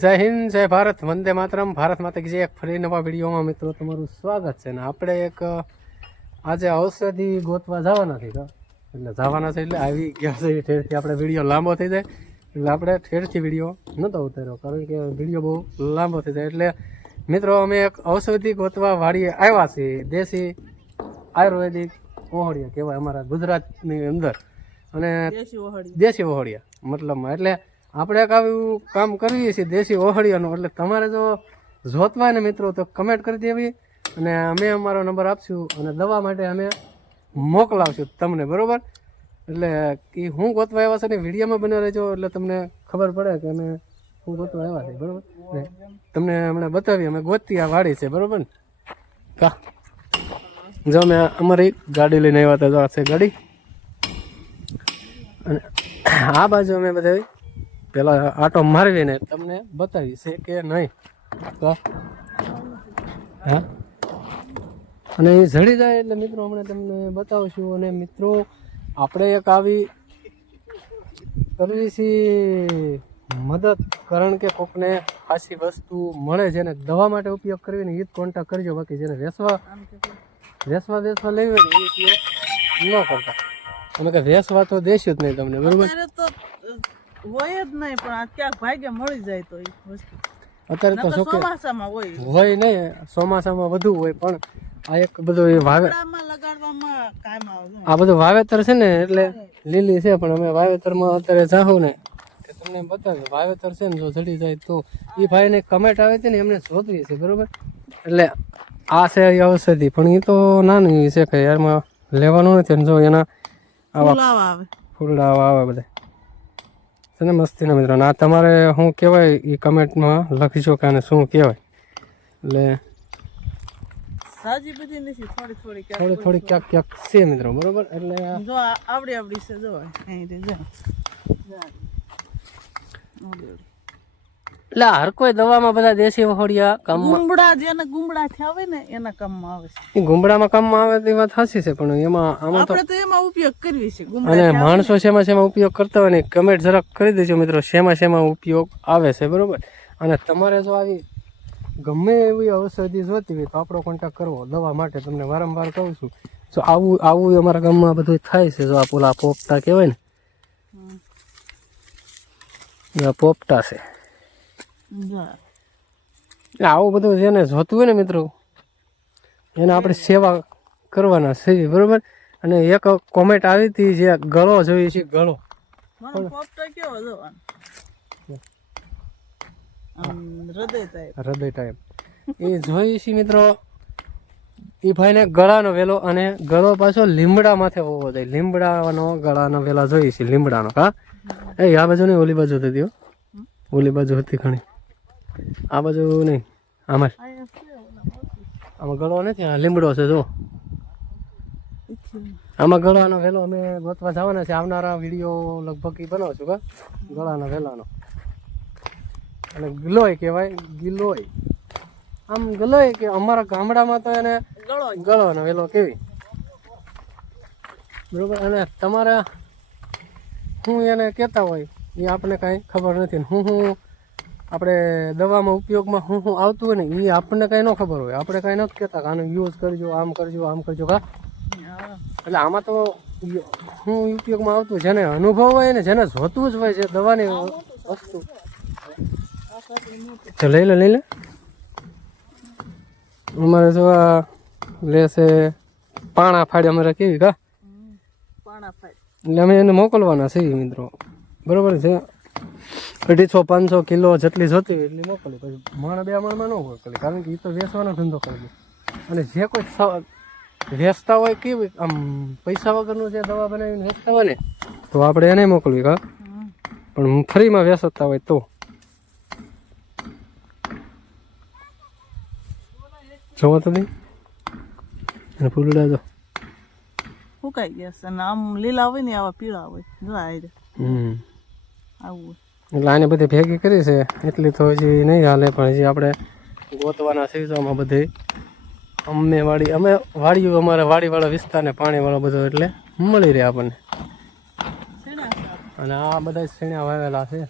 જય હિન્દ, જય ભારત, વંદે માતરમ. ભારત માતા કી જય. એક ફરી નવા વિડીયોમાં મિત્રો તમારું સ્વાગત છે. ને આપણે એક આજે ઔષધિ ગોતવા જવાના છે, એટલે આવી ગયા છે. ઠેરથી આપણે વિડીયો લાંબો થઈ જાય એટલે આપણે ઠેરથી વિડીયો નહોતો ઉતાર્યો, કારણ કે વિડીયો બહુ લાંબો થઈ જાય. એટલે મિત્રો અમે એક ઔષધિ ગોતવા વાડીએ આવ્યા છીએ. દેશી આયુર્વેદિક ઓહળિયા કહેવાય અમારા ગુજરાતની અંદર, અને દેશી ઓહળિયા મતલબમાં. એટલે આપણે એક આવું કામ કરીએ છીએ દેશી ઓહળિયાનું. એટલે તમારે જો જોતવા ને મિત્રો તો કમેન્ટ કરી દેવી, અને અમે અમારો નંબર આપશું અને દવા માટે અમે મોકલાવશું તમને, બરાબર? એટલે એ હું ગોતવા આવ્યા છે ને વિડીયોમાં બને રહેજો, એટલે તમને ખબર પડે કે અમે હું ગોતવા આવ્યા છે, બરાબર? તમને હમણાં બતાવીએ અમે ગોતી આ વાડી છે, બરાબર ને? કા જો અમે અમારી ગાડી લઈને આવ્યા હતા, જો આ છે ગાડી. અને આ બાજુ અમે બધા પેલા આટો મારવીને તમને બતાવી છે કે નહીં. હા, અને એ જડી જાય એટલે મિત્રો હમણાં તમને બતાવશું. અને મિત્રો આપણે એક આવી કરવી છે મદદ, કારણ કે કોકને ખાસી વસ્તુ મળે જેને દવા માટે ઉપયોગ કરવી ને એ જ કોન્ટેક્ટ કરજો. બાકી જેને વેસવા લેવી હોય ને એ ઉપયોગ ન કરતા. અમે કે વેસવા તો દેશું જ નહીં તમને, બરોબર? હોય જ નહીં, પણ ક્યાંક ભાગ્ય મળી જાય તો વસ્તુ અત્યારે તો શું ચોમાસામાં હોય નહીં, ચોમાસામાં વધુ હોય. પણ આ એક બધું લગાડવામાં કામ આવે. આ બધું વાવેતર છે ને એટલે લીલી છે, પણ અમે વાવેતરમાં અત્યારે જાહું ને કે તમને બતાવ્યું વાવેતર છે ને જો જડી જાય તો એ ભાઈને કમેન્ટ આવે છે ને એમને શોધવી છે, બરોબર? એટલે આ છે ઔષધિ, પણ એ તો નાની છે કે યારમાં લેવાનું નથી. અને જો એના આવા ફૂલડા આવે બધા છે ને મસ્તીના મિત્રો. આ તમારે શું કહેવાય એ કમેન્ટમાં લખીશો કે આને શું કહેવાય. એટલે થોડી થોડી ક્યાંક ક્યાંક છે મિત્રો, બરોબર? એટલે જો આવડી છે, જો એટલે હર કોઈ દવામાં બધા દેશી વહોડિયા કામમાં, ગુમડા જેને ગુમડા થયા હોય ને એના કામમાં આવે છે. એ ગુમડામાં કામમાં આવે તે વાત સાચી છે, પણ એમાં આમાં તો એમાં ઉપયોગ કરવી છે. અને માણસો શેમાં ઉપયોગ કરતા હોય ને કમેન્ટ જરાક કરી દેજો મિત્રો, શેમાં ઉપયોગ આવે છે, બરોબર? અને તમારે જો આવી ગમે એવી ઔષધિ જોતી હોય તો આપણો કોન્ટેક્ટ કરવો દવા માટે. તમને વારંવાર કહું છું, જો આવું અમારા ગામમાં બધું થાય છે. જો આ પોલા પોપટા કહેવાય ને, આ પોપટા છે. આવું બધું જેને જોતું હોય ને મિત્રો એને આપણે સેવા કરવાના છે, બરોબર? અને એક કોમેન્ટ આવી હતી જે ગળો જોઈએ છે, ગળો હૃદય ટાઈપ એ જોઈએ છે મિત્રો. એ ભાઈને ગળાનો વેલો, અને ગળો પાછો લીમડા માથે હોવો જોઈએ. લીમડાનો ગળાનો વેલા જોઈએ છે, લીમડાનો. હા, એ આ બાજુ નહીં, ઓલી બાજુ હતી, ઓલી બાજુ હતી ઘણી, આ બાજુ નહીં. આમાં ગળો નથી, આ લીમડો છે. જો આમાં ગળાનો વેલો અમે ગોતવા જવાના છે. આવનારા વિડીયો લગભગ એ બનાવશું કા ગળાના વેલાનો. અને ગિલોય કહેવાય, ગિલોય આમ ગલોય કે અમારા ગામડામાં તો એને ગળોનો વેલો કેવી, બરોબર? અને તમારે શું એને કહેતા હોય એ આપણને કાંઈ ખબર નથી. હું આપણે દવામાં ઉપયોગમાં શું આવતું હોય ને એ આપણને કાંઈ ન ખબર હોય. આપણે કાંઈ નથી કહેતા કે આનો યુઝ કરજો, આમ કરજો કા. એટલે આમાં તો શું ઉપયોગમાં આવતું જેને અનુભવ હોય ને, જેને જોતું જ હોય છે દવાની વસ્તુ, તો લઈ લે. અમારે જો આ લેશે પાણા ફાડી, અમારે કેવી કા એટલે અમે એને મોકલવાના છીએ મિત્રો, બરોબર છે? 250-500 કિલો જેટલી જોતી હોય એટલી મોકલી. પછી માણા 2 માણમાં ન મોકલી, કારણ કે એ તો વેચવાનો ધંધો કરી. અને જે કોઈ વેચતા હોય કેવી આમ પૈસા વગરનું જે દવા બનાવીને વેચતા હોય ને તો આપણે એને મોકલવી કા. પણ ફ્રીમાં વેચતા હોય તો જોવો તો નહીં. અને ફૂલડા જો સુકાઈ ગયા છે, અને આમ લીલા હોય ને આવા પીળા હોય. જો આવું એટલે આને બધી ભેગી કરી છે, એટલી તો હજી નહીં હાલે. પણ હજી આપણે ગોતવાના છે. તો આમાં બધી અમે વાડીઓ અમારા વાડીવાળા વિસ્તારને પાણીવાળો બધો એટલે મળી રહે આપણને. અને આ બધા સીણા વાવેલા છે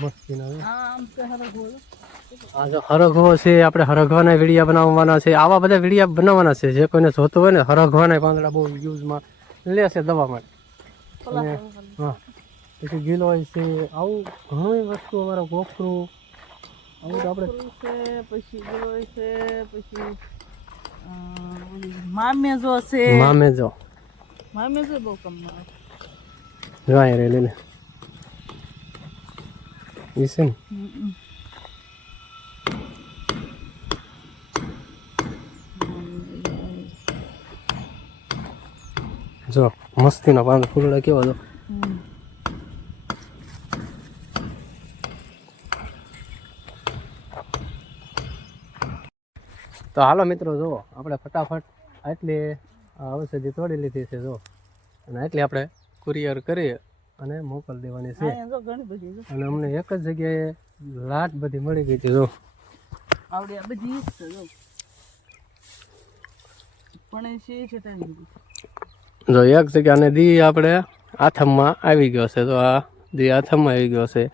મસ્તીના છે. આમ છે હરગવો. આ જો હરગવો છે, આપણે હરગવાના વિડીયા બનાવવાના છે, આવા બધા વિડીયા બનાવવાના છે. જે કોઈને જોતું હોય ને હરગવાના પાંદડા બહુ યુઝમાં લેશે દવા માટે. અને હા પછી ગિલોય છે, આવું ઘણી વસ્તુ અમારા ગોખરું આવું તો આપણે ગોખરું છે, પછી ગિલોય છે, પછી ઓલી મામેજો છે. મામેજો મામેજો બહુ કમમાં આવે. જોઈ રે લઈને ઈ છે ને જો મસ્તીના પાંદ ફૂલડા કેવા જો. તો હાલો મિત્રો જો આપણે ફટાફટ આટલી ઔષધિ તોડી લીધી છે જો, અને આટલી આપણે કુરિયર કરી અને મોકલી દેવાની છે. જો ઘણી બધી જો અને અમને એક જ જગ્યાએ લાટ બધી મળી ગઈ છે જો. આવડે આ બધી ઈ જ છે જો. પણ એ છે ટાઈમ જો એક જગ્યા અને દી આપણે આથમમાં આવી ગયો છે. તો આ દી આથમમાં આવી ગયો છે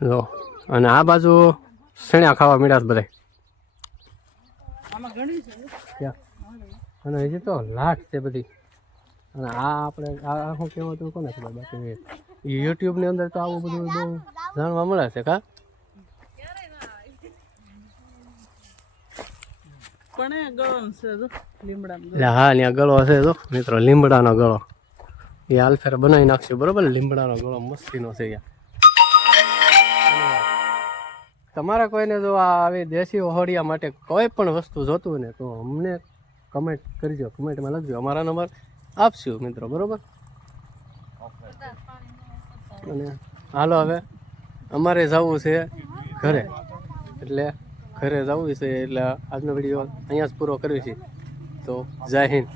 જો. અને આ બાજુ સણ્યા ખાવા મળ્યા બધા આમાં ઘણી છે. ત્યાં અને હજી તો લાટ છે બધી. અને આ આપણે આ શું કહેવું હતું કોને ખબર, બાકી યુટ્યુબની અંદર તો આવું બધું બહુ જાણવા મળે છે કા. પણ એ ગળો છે જો લીમડાનો એટલે હા ત્યાં ગળો હશે તો મિત્રો, લીમડાનો ગળો. એ હાલફેર બનાવી નાખશું બરોબર. લીમડાનો ગળો મસ્તીનો છે યાર. તમારા કોઈને જો આ આવી દેશી ઓહળિયા માટે કોઈ પણ વસ્તુ જોતું હોય ને તો અમને કમેન્ટ કરજો, કમેન્ટમાં લખજો, અમારા નંબર આપશું મિત્રો બરોબર. અને હાલો હવે અમારે જવું છે ઘરે, એટલે ઘરે જવું છે એટલે આજનો વિડીયો અહીંયા જ પૂરો કરવી છે. તો જય હિન્દ.